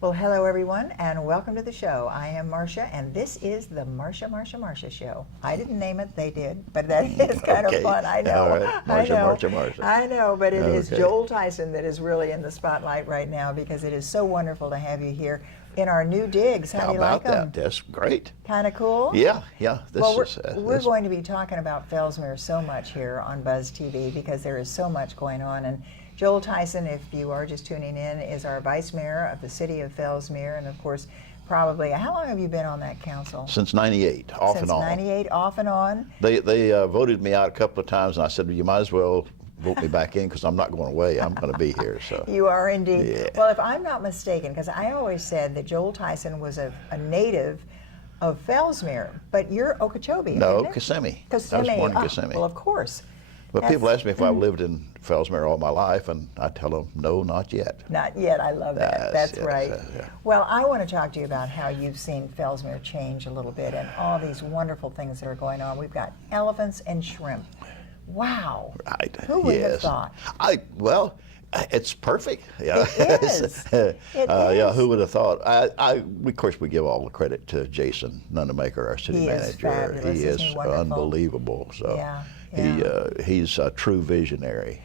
Well, hello everyone, and welcome to the show. I am Marcia, and this is the Marcia Show. I didn't name it; they did, but that is kind of fun. I know. All right. Marcia. I know, but it is Joel Tyson that is really in the spotlight right now because it is so wonderful to have you here in our new digs. How do you like them? How about that? That's great. Kind of cool? Yeah. We're going to be talking about Fellsmere so much here on Buzz TV because there is so much going on. And Joel Tyson, if you are just tuning in, is our vice mayor of the city of Fellsmere, and of course, probably, how long have you been on that council? Since '98, off and on. Since '98, off and on. They voted me out a couple of times, and I said, well, you might as well vote me back in because I'm not going away. I'm going to be here. So you are indeed. Yeah. Well, if I'm not mistaken, because I always said that Joel Tyson was a native of Fellsmere, but you're Okeechobee. No, Kissimmee. I was born in Kissimmee. Well, of course. But people ask me if I've lived in Fellsmere all my life, and I tell them, no, not yet. Not yet. I love that. That's right. Yeah. Well, I want to talk to you about how you've seen Fellsmere change a little bit and all these wonderful things that are going on. We've got elephants and shrimp. Wow. Right. Who would have thought? Well, it's perfect. Yeah. It is. Yeah, who would have thought? Of course, we give all the credit to Jason Nunemaker, our city manager. He is unbelievable. So yeah. He's a true visionary.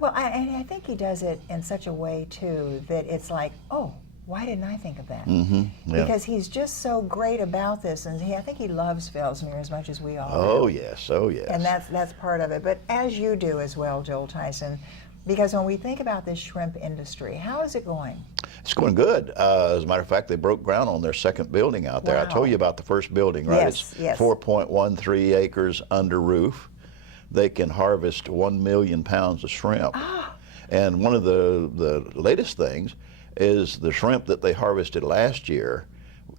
Well, I think he does it in such a way, too, that it's like, oh, why didn't I think of that? Mm-hmm, yeah. Because he's just so great about this, and I think he loves Fellsmere as much as we all do. Oh, yes. And that's part of it. But as you do as well, Joel Tyson, because when we think about this shrimp industry, how is it going? It's going good. As a matter of fact, they broke ground on their second building out there. Wow. I told you about the first building, right? Yes, it's 4.13 acres under roof. They can harvest 1 million pounds of shrimp. And one of the latest things is the shrimp that they harvested last year,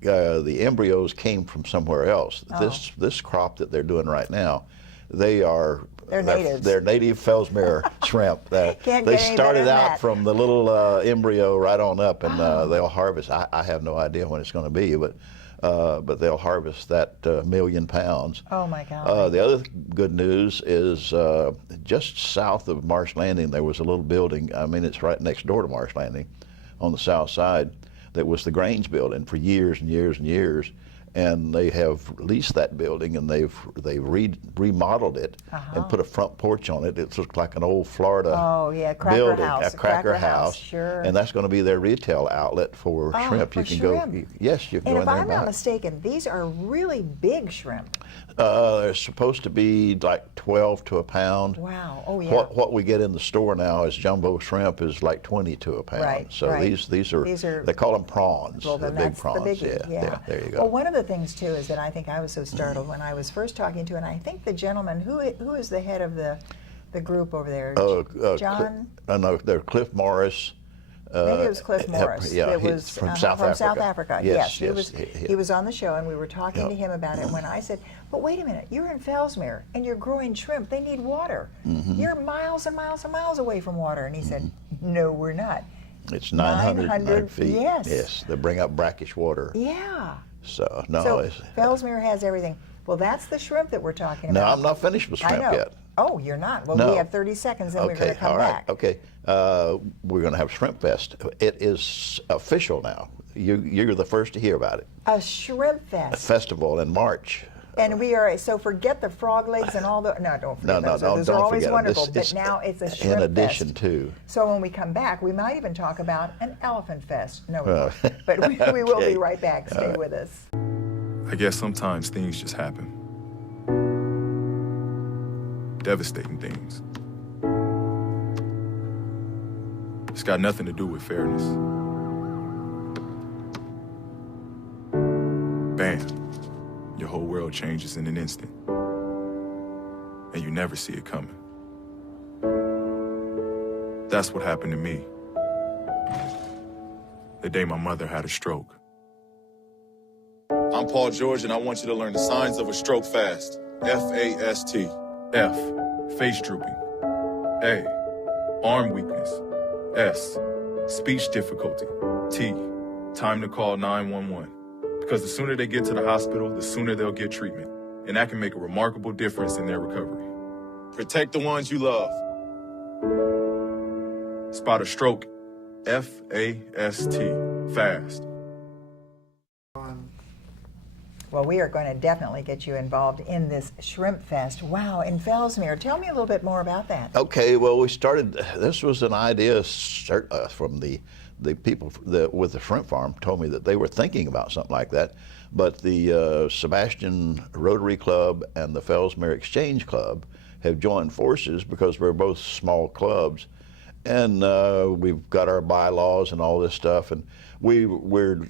the embryos came from somewhere else. This crop that they're doing right now, they're natives. They're native Fellsmere shrimp. They started out from the little embryo right on up, and they'll harvest. I have no idea when it's going to be, but they'll harvest that 1 million pounds. Oh my God. The other good news is just south of Marsh Landing, there was a little building. I mean, it's right next door to Marsh Landing on the south side. That was the Grange building for years and years and years. And they have leased that building, and they've remodeled it and put a front porch on it. It looks like an old Florida building, a cracker house. Sure. And that's going to be their retail outlet for shrimp. You can go. Yes, you can go in there. And if I'm not mistaken, these are really big shrimp. They're supposed to be like 12 to a pound. Wow. Oh yeah. What we get in the store now is jumbo shrimp is like 20 to a pound. Right. So these are they call them prawns. Well, then big that's prawns. The biggie. Yeah. There you go. Well, one of the things too is that I think I was so startled when I was first talking to, and I think the gentleman who is the head of the group over there, John. No, they're Cliff Morris. Maybe it was Cliff Morris. Yeah, it was from South Africa. South Africa. Yes, he was on the show, and we were talking to him about it. When I said, "But wait a minute, you're in Fellsmere, and you're growing shrimp. They need water. You're miles and miles and miles away from water." And he said, "No, we're not." It's 900 feet. Yes, they bring up brackish water. Yeah. So Fellsmere has everything. Well, that's the shrimp that we're talking about. No, I'm not finished with shrimp yet. Oh, you're not? Well, we have 30 seconds, and we're going to come back. Okay, we're going to have Shrimp Fest. It is official now. You're the first to hear about it. A Shrimp Fest. A festival in March. And we are, so forget the frog legs and all the, no, don't forget those. Those are always wonderful, but now it's a Shrimp Fest. In addition to. So when we come back, we might even talk about an Elephant Fest. No, we won't. But we will be right back. Stay with us. I guess sometimes things just happen. Devastating things. It's got nothing to do with fairness. Bam. Your whole world changes in an instant. And you never see it coming. That's what happened to me. The day my mother had a stroke. I'm Paul George, and I want you to learn the signs of a stroke fast. F-A-S-T. F, face drooping. A, arm weakness. S, speech difficulty. T, time to call 911. Because the sooner they get to the hospital, the sooner they'll get treatment. And that can make a remarkable difference in their recovery. Protect the ones you love. Spot a stroke. F-A-S-T. fast. Well, we are going to definitely get you involved in this Shrimp Fest. Wow, in Fellsmere. Tell me a little bit more about that. Okay, well, we started, this was an idea from the people with the shrimp farm told me that they were thinking about something like that. But the Sebastian Rotary Club and the Fellsmere Exchange Club have joined forces because we're both small clubs. And we've got our bylaws and all this stuff. And we're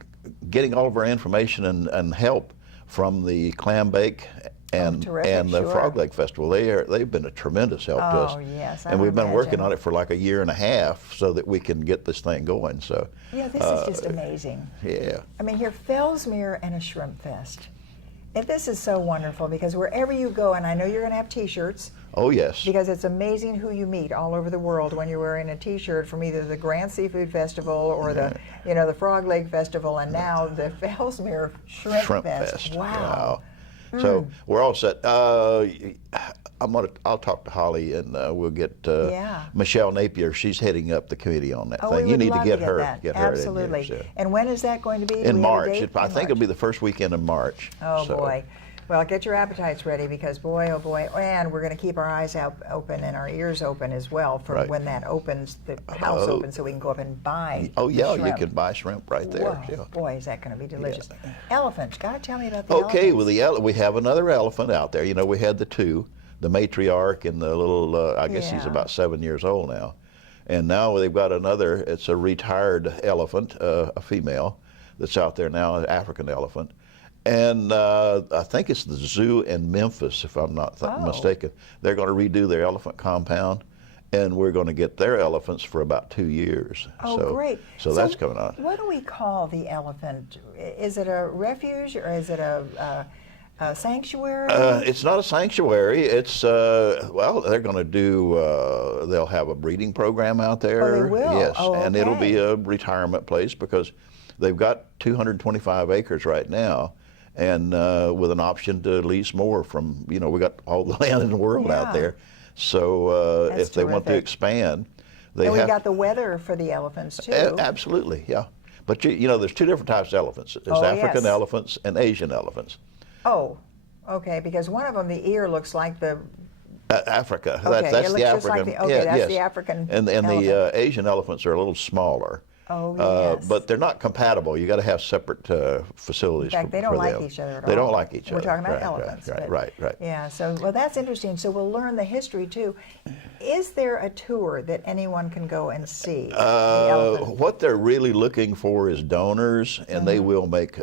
getting all of our information and help from the Clam Bake and the Frog Leg Festival. They've been a tremendous help to us. Oh, yes, and we've been working on it for like a year and a half so that we can get this thing going. So yeah, this is just amazing. Yeah. I mean, here, Fellsmere and a Shrimp Fest. And this is so wonderful because wherever you go, and I know you're going to have T-shirts. Oh, yes. Because it's amazing who you meet all over the world when you're wearing a T-shirt from either the Grand Seafood Festival or the Frog Leg Festival, and now the Fellsmere Shrimp Fest. Wow. So we're all set. I'll talk to Holly and we'll get Michelle Napier. She's heading up the committee on that thing. We You need love to get her. that. Get her Absolutely. in here, so. And when is that going to be? In March. I think it'll be the first weekend in March. Oh, boy. Well, get your appetites ready because, boy, oh, boy, and we're going to keep our eyes open and our ears open as well for when that opens, the house opens, so we can go up and buy shrimp. You can buy shrimp right there. Whoa, Yeah. Boy, is that going to be delicious. Elephants. Got to tell me about the Okay, elephants. well, we have another elephant out there. You know, we had the two, the matriarch and the little, I guess he's about 7 years old now. And now they've got another, it's a retired elephant, a female, that's out there now, an African elephant. And I think it's the zoo in Memphis, if I'm not mistaken. They're going to redo their elephant compound, and we're going to get their elephants for about 2 years. Oh, great. So that's coming on. What do we call the elephant? Is it a refuge or is it a sanctuary? It's not a sanctuary. It's, well, they're going to do, they'll have a breeding program out there. Oh, they will? Yes, Oh, and it'll be okay. a retirement place because they've got 225 acres right now. And with an option to lease more from, we got all the land in the world out there. So if they want to expand, they and have. we got the weather for the elephants too. Absolutely, yeah. But there's two different types of elephants. There's African elephants and Asian elephants. Oh, okay. Because one of them, the ear looks like the. Africa. Okay, That's it the looks just African. like that's the African. And the Asian elephants are a little smaller. Oh, yes. But they're not compatible. You got to have separate facilities. In fact, they don't for like them. each other at all. They don't like each other. We're talking about right, elephants. Right. Yeah. So, well, that's interesting. So we'll learn the history too. Is there a tour that anyone can go and see? The elephant? What they're really looking for is donors, and they will make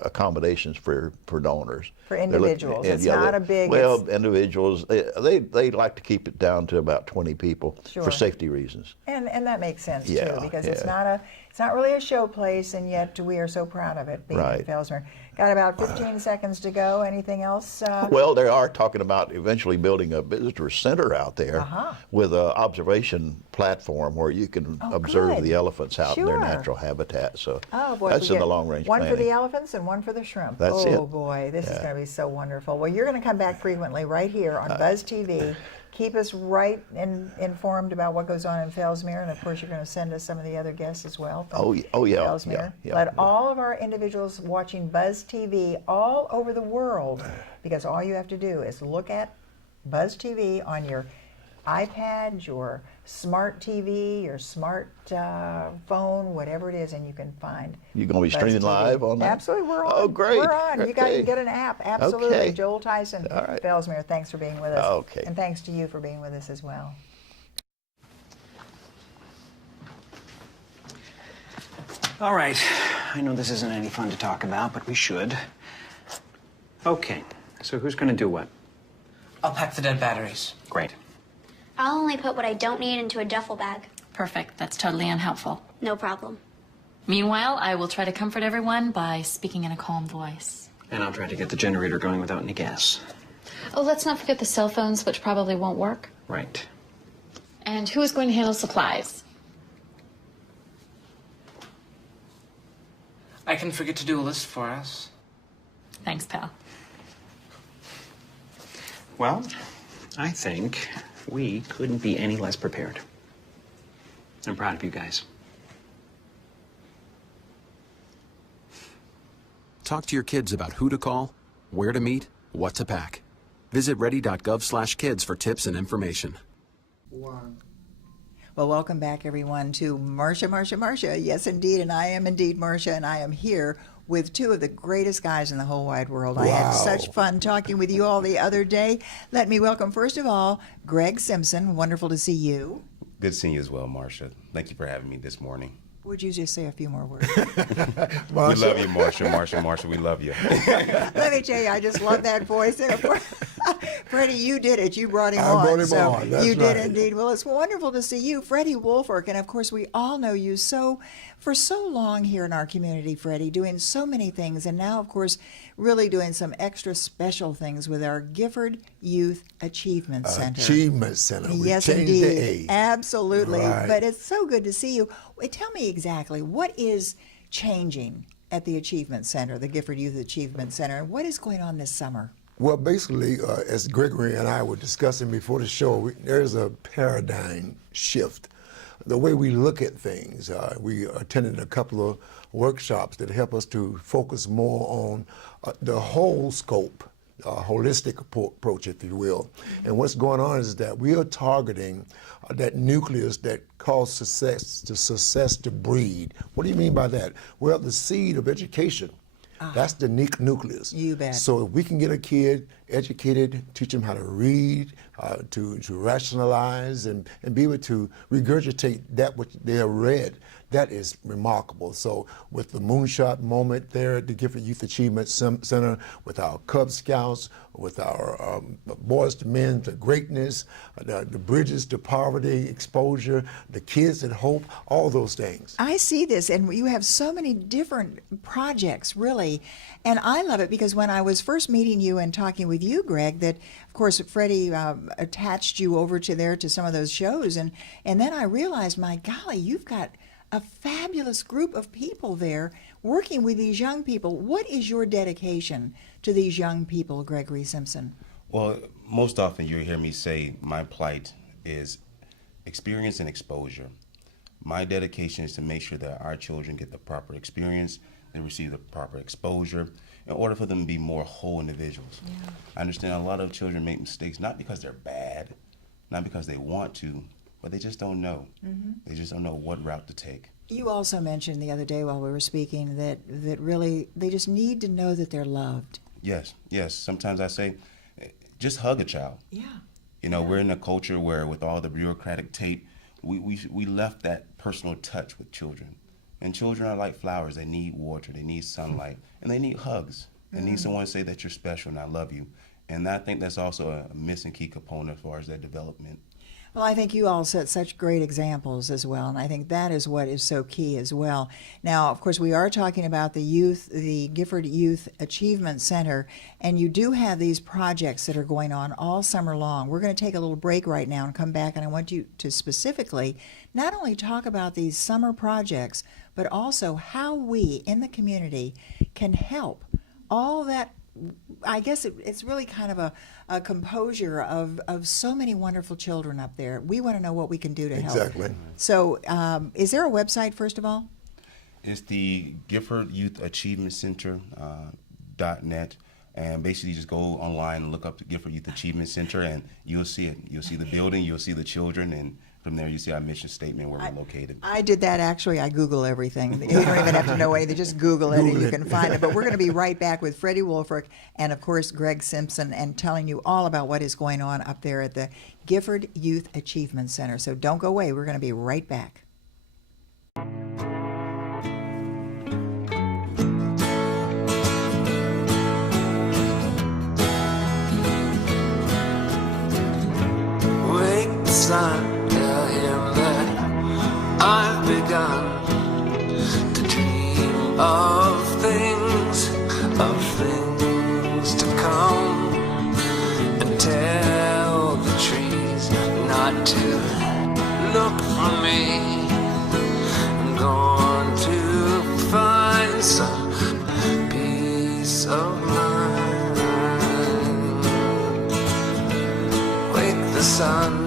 accommodations for donors. For individuals. It's not a big. Well, individuals, they like to keep it down to about 20 people for safety reasons. And that makes sense too, Yeah, because yeah. it's not really a show place, and yet we are so proud of it being in Fellsmere. Got about 15 seconds to go. Anything else? Well, they are talking about eventually building a visitor center out there with an observation platform where you can observe the elephants out in their natural habitat. So that's in the long-range one planning. for the elephants and one for the shrimp. That's it. Oh boy, this is going to be so wonderful. Well, you're going to come back frequently right here on Buzz TV. Keep us informed about what goes on in Fellsmere, and of course you're going to send us some of the other guests as well. Fellsmere. Let all of our individuals watching Buzz TV all over the world, because all you have to do is look at Buzz TV on your iPad, your smart TV, your smart phone, whatever it is, and you can find. You're going to be Buzz streaming TV. Live on that? Absolutely, we're on. Oh, great. We're on. You got to get an app. Absolutely. Okay. Joel Tyson, Fellsmere, thanks for being with us. Okay. And thanks to you for being with us as well. All right. I know this isn't any fun to talk about, but we should. Okay. So who's going to do what? I'll pack the dead batteries. Great. I'll only put what I don't need into a duffel bag. Perfect. That's totally unhelpful. No problem. Meanwhile, I will try to comfort everyone by speaking in a calm voice. And I'll try to get the generator going without any gas. Oh, let's not forget the cell phones, which probably won't work. Right. And who is going to handle supplies? I can forget to do a list for us. Thanks, pal. Well, I think we couldn't be any less prepared. I'm proud of you guys. Talk to your kids about who to call, where to meet, what to pack. Visit ready.gov/kids for tips and information. Well, welcome back, everyone, to Marcia. Yes, indeed, and I am indeed Marcia, and I am here with two of the greatest guys in the whole wide world. I had such fun talking with you all the other day. Let me welcome, first of all, Greg Simpson. Wonderful to see you. Good seeing you as well, Marcia. Thank you for having me this morning. Would you just say a few more words? We love you, Marcia, we love you. Let me tell you, I just love that voice. Freddie, you did it. You brought him I on. brought him on. That's you did right. indeed. Well, it's wonderful to see you, Freddie Woolfork. And of course, we all know you for so long here in our community, Freddie, doing so many things. And now, of course, really doing some extra special things with our Gifford Youth Achievement Center. Achievement Center. We Yes, changed indeed. the A. Absolutely. Right. But it's so good to see you. Tell me exactly, what is changing at the Achievement Center, the Gifford Youth Achievement Center, and what is going on this summer? Well, basically, as Gregory and I were discussing before the show, there's a paradigm shift. The way we look at things. We attended a couple of workshops that help us to focus more on the whole scope, holistic approach, if you will. And what's going on is that we are targeting that nucleus that caused success to breed. What do you mean by that? Well, the seed of education. That's the nucleus. You bet. So if we can get a kid educated, teach them how to read, to rationalize, and be able to regurgitate that which they have read, that is remarkable. So with the moonshot moment there at the Gifford Youth Achievement Center, with our Cub Scouts, with our Boys to Men to Greatness, the bridges to poverty, exposure, the kids at Hope, all those things. I see this, and you have so many different projects, really. And I love it because when I was first meeting you and talking with you, Greg, that, of course, Freddie attached you over to some of those shows. And then I realized, my golly, you've got a fabulous group of people there working with these young people. What is your dedication to these young people, Gregory Simpson? Well, most often you hear me say my plight is experience and exposure. My dedication is to make sure that our children get the proper experience, they receive the proper exposure in order for them to be more whole individuals. Yeah. I understand a lot of children make mistakes not because they're bad, not because they want to, but they just don't know. Mm-hmm. They just don't know what route to take. You also mentioned the other day while we were speaking that really they just need to know that they're loved. Yes. Sometimes I say, just hug a child. Yeah. You know, we're in a culture where with all the bureaucratic tape, we left that personal touch with children. And children are like flowers. They need water, they need sunlight, and they need hugs. They need someone to say that you're special and I love you. And I think that's also a missing key component as far as their development. Well, I think you all set such great examples as well, and I think that is what is so key as well. Now, of course, we are talking about the Gifford Youth Achievement Center, and you do have these projects that are going on all summer long. We're going to take a little break right now and come back, and I want you to specifically not only talk about these summer projects, but also how we in the community can help all that. I guess it's really kind of a composure of so many wonderful children up there. We want to know what we can do to help. Exactly. So is there a website, first of all? It's the Gifford Youth Achievement Center .net. And basically just go online and look up the Gifford Youth Achievement Center and you'll see it. You'll see the building, you'll see the children, and from there you see our mission statement where we're located. I did that actually. I Google everything. You don't even have to know anything. Just Google it and you can find it. But we're going to be right back with Freddie Woolfork and, of course, Greg Simpson and telling you all about what is going on up there at the Gifford Youth Achievement Center. So don't go away. We're going to be right back. Son, tell him that I've begun to dream of things to come, and tell the trees not to look for me. I'm going to find some peace of mind. Wake the sun.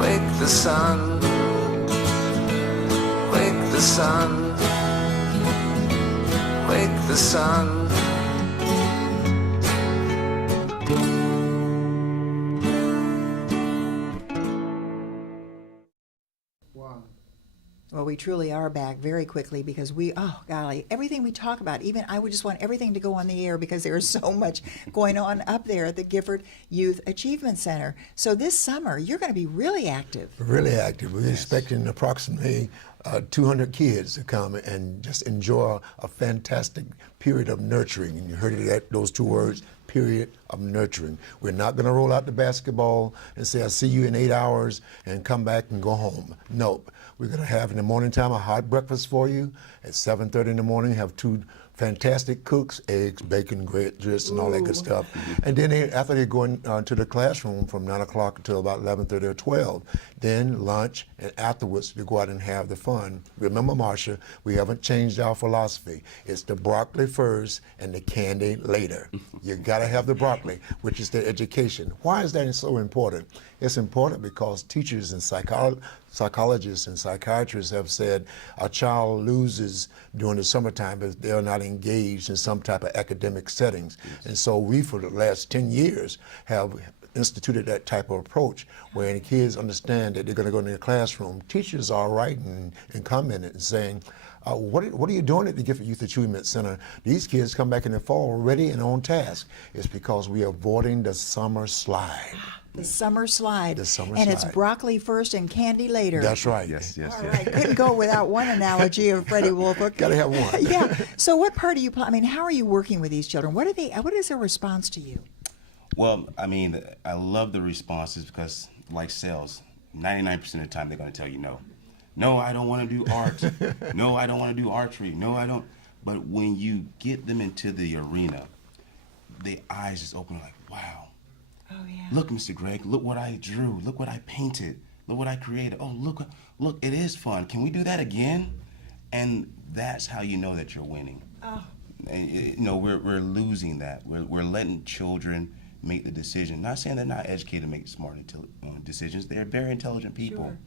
Wake the sun, wake the sun, the sun. Well, we truly are back very quickly because oh golly, everything we talk about, even I would just want everything to go on the air because there is so much going on up there at the Gifford Youth Achievement Center. So this summer, you're going to be really active. Really active. We're expecting approximately 200 kids to come and just enjoy a fantastic period of nurturing. And you heard those two words, period of nurturing. We're not going to roll out the basketball and say, I'll see you in 8 hours and come back and go home. Nope. We're going to have in the morning time a hot breakfast for you. At 7:30 in the morning, have 2 fantastic cooks, eggs, bacon, grits, and all that good stuff. And then after they go to the classroom from 9 o'clock until about 11:30 or 12, then lunch, and afterwards they go out and have the fun. Remember, Marcia, we haven't changed our philosophy. It's the broccoli first and the candy later. You got to have the broccoli, which is the education. Why is that so important? It's important because teachers and psychologists and psychiatrists have said a child loses during the summertime if they're not engaged in some type of academic settings. And so we, for the last 10 years, have instituted that type of approach where the kids understand that they're going to go into the classroom. Teachers are writing and commenting and saying, what are you doing at the Gifford Youth Achievement Center? These kids come back in the fall ready and on task. It's because we are avoiding the summer slide. The summer slide. The summer and slide. It's broccoli first and candy later. That's right. Yes. All right. Couldn't go without one analogy of Freddy Woolfork. Got to have one. Yeah. So what part do you play? I mean, how are you working with these children? What is their response to you? Well, I mean, I love the responses because, like sales, 99% of the time they're going to tell you no. No, I don't want to do art. No, I don't want to do archery. No, I don't. But when you get them into the arena, the eyes just open like, wow. Oh, yeah. Look, Mr. Greg, look what I drew. Look what I painted. Look what I created. Oh, look, it is fun. Can we do that again? And that's how you know that you're winning. Oh. And, we're losing that. We're letting children make the decision. Not saying they're not educated to make smart decisions. They're very intelligent people. Sure.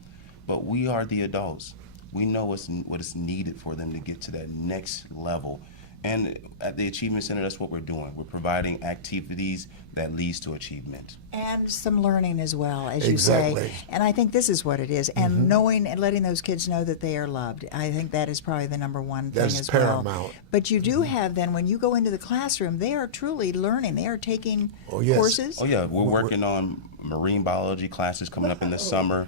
But we are the adults. We know what is needed for them to get to that next level. And at the Achievement Center, that's what we're doing. We're providing activities that leads to achievement. And some learning as well, as you Exactly. say. And I think this is what it is. And knowing and letting those kids know that they are loved. I think that is probably the number one thing That's as paramount. well. But you do have then, when you go into the classroom, they are truly learning. They are taking courses. Oh, yeah. We're working on marine biology classes coming up in the summer.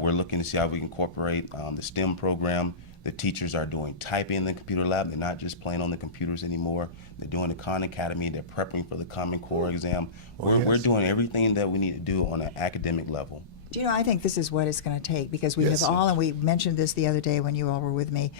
We're looking to see how we can incorporate the STEM program. The teachers are doing typing in the computer lab. They're not just playing on the computers anymore. They're doing the Khan Academy. They're prepping for the Common Core exam. We're doing everything that we need to do on an academic level. Do you know, I think this is what it's going to take, because we Yes, have all, and we mentioned this the other day when you all were with me,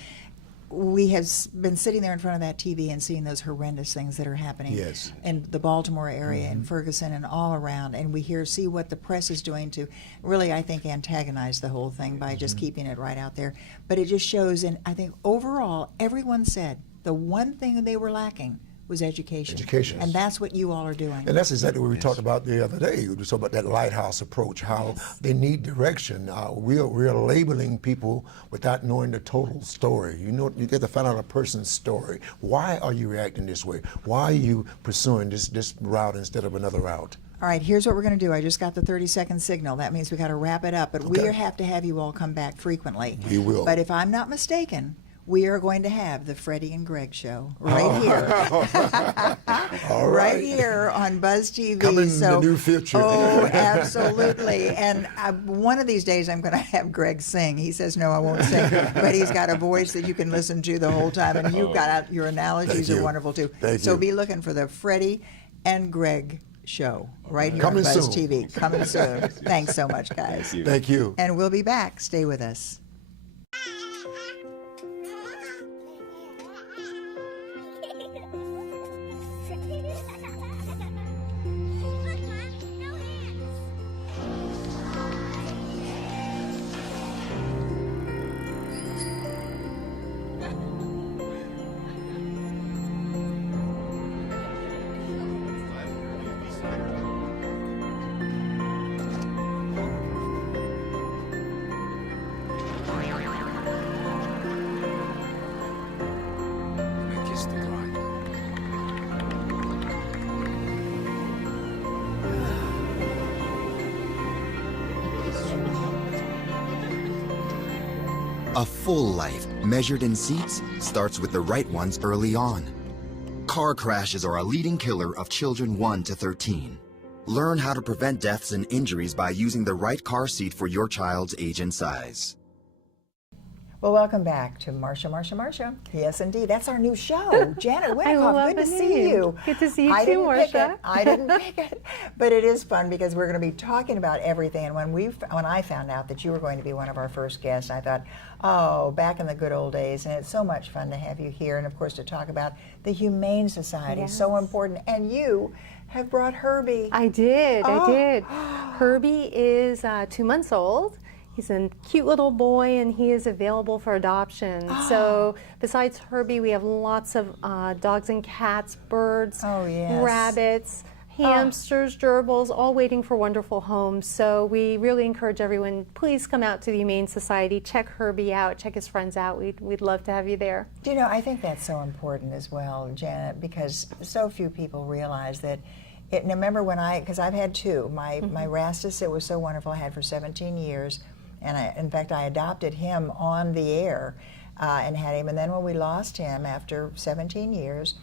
we have been sitting there in front of that TV and seeing those horrendous things that are happening Yes. in the Baltimore area and Ferguson and all around, and we see what the press is doing to really, I think, antagonize the whole thing by just keeping it right out there. But it just shows, and I think overall, everyone said the one thing they were lacking was education. Education. And that's what you all are doing. And that's exactly what we talked about the other day. We talked about that lighthouse approach, how they need direction. We're labeling people without knowing the total story. You get to find out a person's story. Why are you reacting this way? Why are you pursuing this route instead of another route? All right, here's what we're going to do. I just got the 30-second signal. That means we got to wrap it up. But we Okay. have to have you all come back frequently. We will. But if I'm not mistaken, we are going to have the Freddy and Greg show right here. All right right. here on Buzz TV. Coming in the near future. Oh, absolutely. And one of these days I'm going to have Greg sing. He says, no, I won't sing. But he's got a voice that you can listen to the whole time. And you've got your analogies Thank are you. wonderful, too. Thank so you. be looking for the Freddy and Greg show right here Coming on Buzz soon. TV. Coming soon. Thanks so much, guys. Thank you. And we'll be back. Stay with us. A full life, measured in seats, starts with the right ones early on. Car crashes are a leading killer of children 1 to 13. Learn how to prevent deaths and injuries by using the right car seat for your child's age and size. Well, welcome back to Marcia. Yes, indeed. That's our new show. Janet Winikoff, good to see you. Good to see you too, Marcia. I didn't pick it, but it is fun because we're going to be talking about everything. And when I found out that you were going to be one of our first guests, I thought, oh, back in the good old days. And it's so much fun to have you here. And, of course, to talk about the Humane Society. Yes. So important. And you have brought Herbie. I did. Herbie is 2 months old. He's a cute little boy, and he is available for adoption. So besides Herbie, we have lots of dogs and cats, birds, rabbits, hamsters, gerbils, all waiting for wonderful homes. So we really encourage everyone, please come out to the Humane Society, check Herbie out, check his friends out. We'd love to have you there. Do you know, I think that's so important as well, Janet, because so few people realize that. And remember when because I've had two. My Rastus, it was so wonderful, I had for 17 years. And in fact, I adopted him on the air and had him. And then when we lost him after 17 years,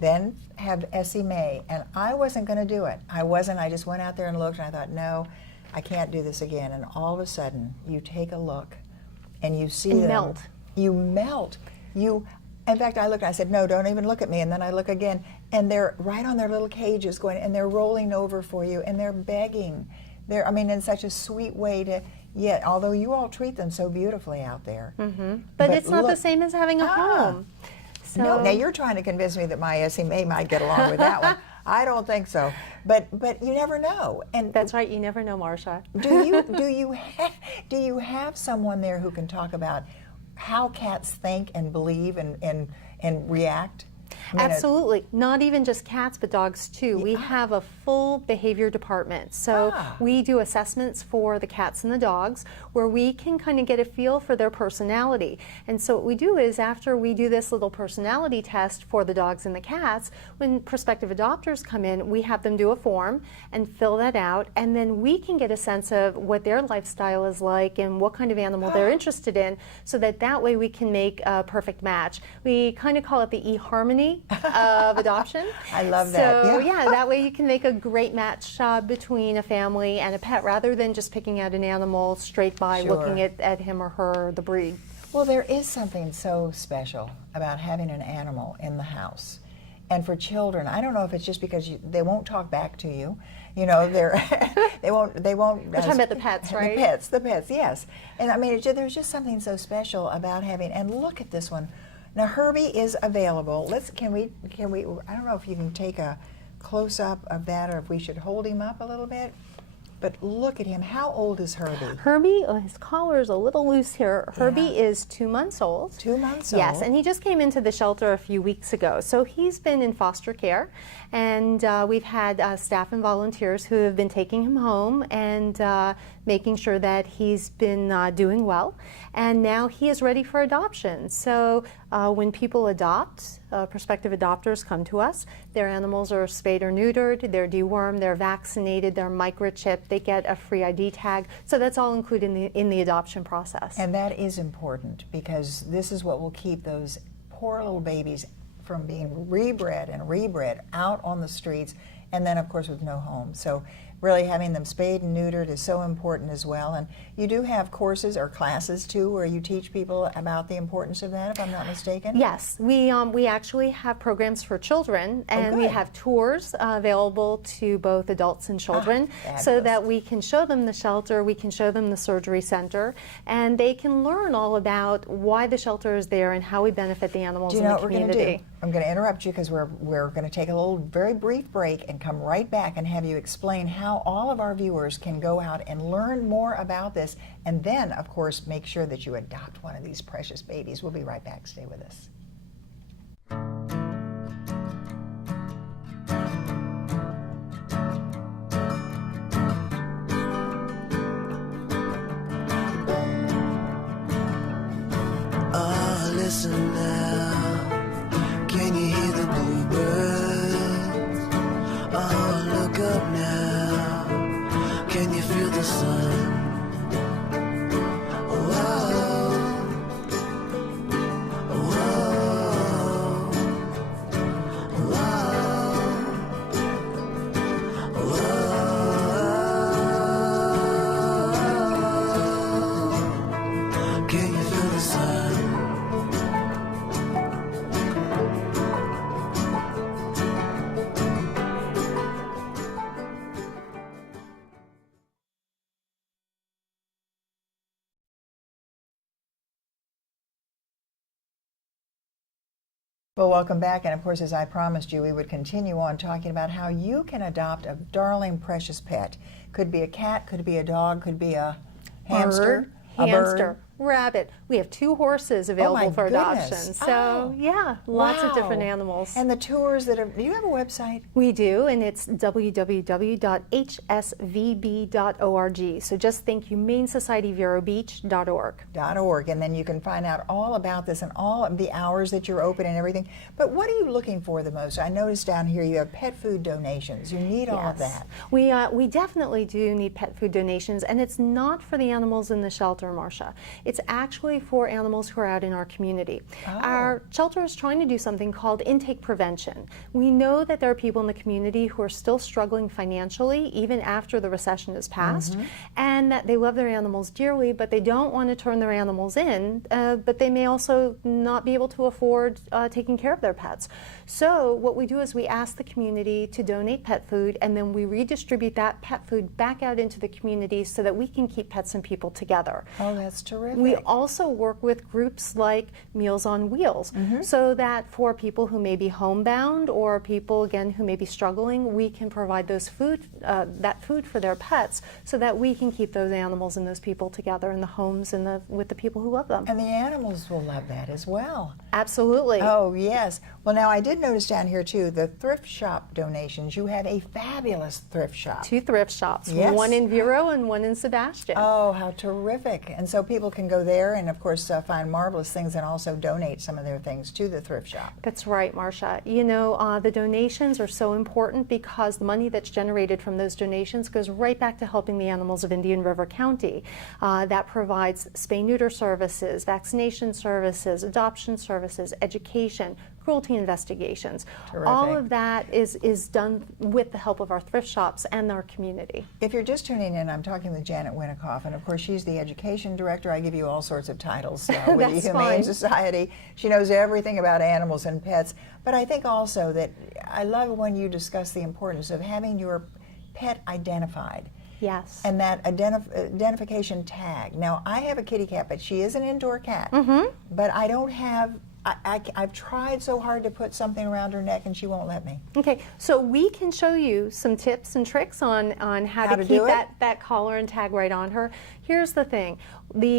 then have Essie Mae. And I wasn't going to do it. I just went out there and looked, and I thought, no, I can't do this again. And all of a sudden, you take a look, and you see them. Melt. You melt. In fact, I looked, and I said, no, don't even look at me. And then I look again, and they're right on their little cages going, and they're rolling over for you, and they're begging. In such a sweet way to... Yeah, although you all treat them so beautifully out there. But it's not the same as having a home. So. No, now you're trying to convince me that my Essie Mae might get along with that one. I don't think so. But you never know. And that's right, you never know, Marcia. Do you have someone there who can talk about how cats think and believe and react? Absolutely. Not even just cats, but dogs too. We have a full behavior department. So we do assessments for the cats and the dogs where we can kind of get a feel for their personality. And so what we do is after we do this little personality test for the dogs and the cats, when prospective adopters come in, we have them do a form and fill that out. And then we can get a sense of what their lifestyle is like and what kind of animal they're interested in, so that way we can make a perfect match. We kind of call it the eHarmony of adoption. I love that. So yeah, that way you can make a great match between a family and a pet, rather than just picking out an animal straight by looking at him or her, the breed. Well, there is something so special about having an animal in the house. And for children, I don't know if it's just because they won't talk back to you. You know, they won't. We're talking about the pets, right? The pets, yes. And there's just something so special about having. And look at this one. Now Herbie is available. Can we? I don't know if you can take a close up of that, or if we should hold him up a little bit. But look at him. How old is Herbie? Herbie, his collar is a little loose here. Herbie is 2 months old. 2 months old. Yes, and he just came into the shelter a few weeks ago. So he's been in foster care, and we've had staff and volunteers who have been taking him home and making sure that he's been doing well. And now he is ready for adoption. So when people adopt, prospective adopters come to us, their animals are spayed or neutered, they're dewormed, they're vaccinated, they're microchipped, they get a free ID tag. So that's all included in the adoption process. And that is important, because this is what will keep those poor little babies from being rebred out on the streets, and then of course with no home. So really having them spayed and neutered is so important as well. And you do have courses or classes too where you teach people about the importance of that, if I'm not mistaken? Yes, we actually have programs for children, and we have tours available to both adults and children, so that we can show them the shelter, we can show them the surgery center, and they can learn all about why the shelter is there and how we benefit the animals in the community. What we're going to do? I'm going to interrupt you because we're going to take a little very brief break and come right back and have you explain how all of our viewers can go out and learn more about this, and then of course make sure that you adopt one of these precious babies. We'll be right back. Stay with us. Oh, listen now, can you hear the bluebirds? Oh, look up now, can you feel the sun? Oh, Well, welcome back. And of course, as I promised you, we would continue on talking about how you can adopt a darling, precious pet. Could be a cat, could be a dog, could be a hamster, a bird. Rabbit. We have 2 horses available for adoption. So yeah, lots of different animals. And the tours that are, do you have a website? We do, and it's www.hsvb.org. So just think humanesocietyverobeach.org. .org, and then you can find out all about this and all of the hours that you're open and everything. But what are you looking for the most? I noticed down here you have pet food donations. You need all of that. We definitely do need pet food donations, and it's not for the animals in the shelter, Marcia. It's actually for animals who are out in our community. Our shelter is trying to do something called intake prevention. We know that there are people in the community who are still struggling financially even after the recession has passed, and that they love their animals dearly, but they don't want to turn their animals in, but they may also not be able to afford taking care of their pets. So what we do is we ask the community to donate pet food, and then we redistribute that pet food back out into the community so that we can keep pets and people together. Oh, that's terrific. We also work with groups like Meals on Wheels, so that for people who may be homebound or people, again, who may be struggling, we can provide those that food for their pets so that we can keep those animals and those people together in the homes and with the people who love them. And the animals will love that as well. Absolutely. Oh, yes. Well, now I did notice down here, too, the thrift shop donations. You have a fabulous thrift shop. 2 thrift shops, yes. One in Vero and one in Sebastian. Oh, how terrific. And so people can go there and, of course, find marvelous things and also donate some of their things to the thrift shop. That's right, Marcia. You know, the donations are so important because the money that's generated from those donations goes right back to helping the animals of Indian River County. That provides spay-neuter services, vaccination services, adoption services, education, cruelty investigations. Terrific. All of that is done with the help of our thrift shops and our community. If you're just tuning in, I'm talking with Janet Winikoff, and of course she's the education director. I give you all sorts of titles with the Humane Society. She knows everything about animals and pets, but I think also that I love when you discuss the importance of having your pet identified. Yes. And that identification tag. Now, I have a kitty cat, but she is an indoor cat, but I don't have I've tried so hard to put something around her neck and she won't let me. Okay, so we can show you some tips and tricks on how to keep that collar and tag right on her. Here's the thing.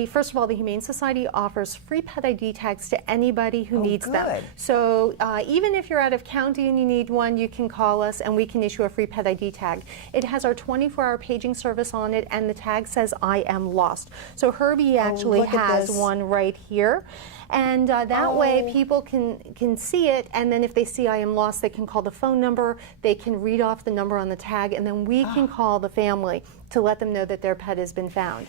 First of all, the Humane Society offers free pet ID tags to anybody who needs them. So even if you're out of county and you need one, you can call us and we can issue a free pet ID tag. It has our 24-hour paging service on it, and the tag says, "I am lost." So Herbie actually has one right here. And that way people can see it, and then if they see "I am lost," they can call the phone number, they can read off the number on the tag, and then we can call the family to let them know that their pet has been found.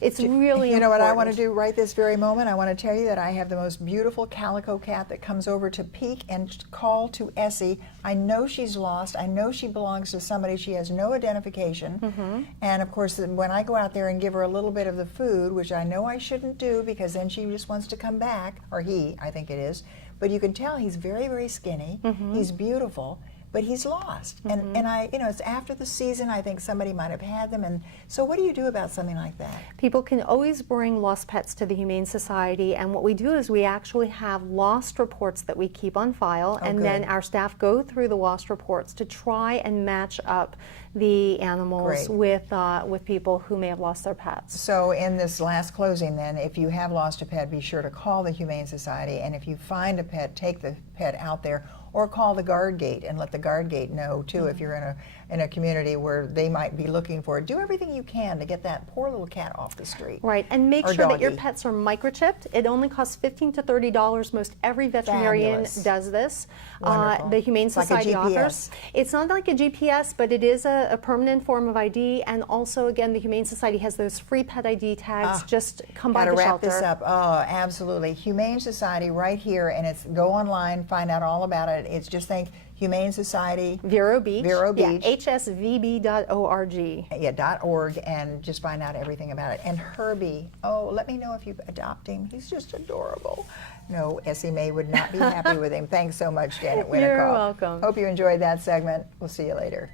It's really important. You know what I want to do right this very moment? I want to tell you that I have the most beautiful calico cat that comes over to peek and call to Essie. I know she's lost. I know she belongs to somebody. She has no identification. And of course, when I go out there and give her a little bit of the food, which I know I shouldn't do because then she just wants to come back, or he, I think it is. But you can tell he's very, very skinny. He's beautiful. But he's lost, and I, you know, it's after the season. I think somebody might have had them, and so what do you do about something like that? People can always bring lost pets to the Humane Society, and what we do is we actually have lost reports that we keep on file, and then our staff go through the lost reports to try and match up the animals with people who may have lost their pets. So in this last closing, then, if you have lost a pet, be sure to call the Humane Society, and if you find a pet, take the pet out there. Or call the guard gate and let the guard gate know too if you're in a community where they might be looking for it. Do everything you can to get that poor little cat off the street. Right, and make sure that your pets are microchipped. It only costs $15 to $30. Most every veterinarian does this. The Humane Society offers. It's not like a GPS, but it is a permanent form of ID. And also, again, the Humane Society has those free pet ID tags. Just come by the shelter. Gotta wrap this up. Oh, absolutely. Humane Society right here, and it's go online, find out all about it. It's just think Humane Society. Vero Beach. Vero Beach. Yeah, hsvb.org. Yeah, .org, and just find out everything about it. And Herbie, oh, let me know if you adopt him. He's just adorable. No, Essie Mae would not be happy with him. Thanks so much, Janet Winikoff. You're welcome. Hope you enjoyed that segment. We'll see you later.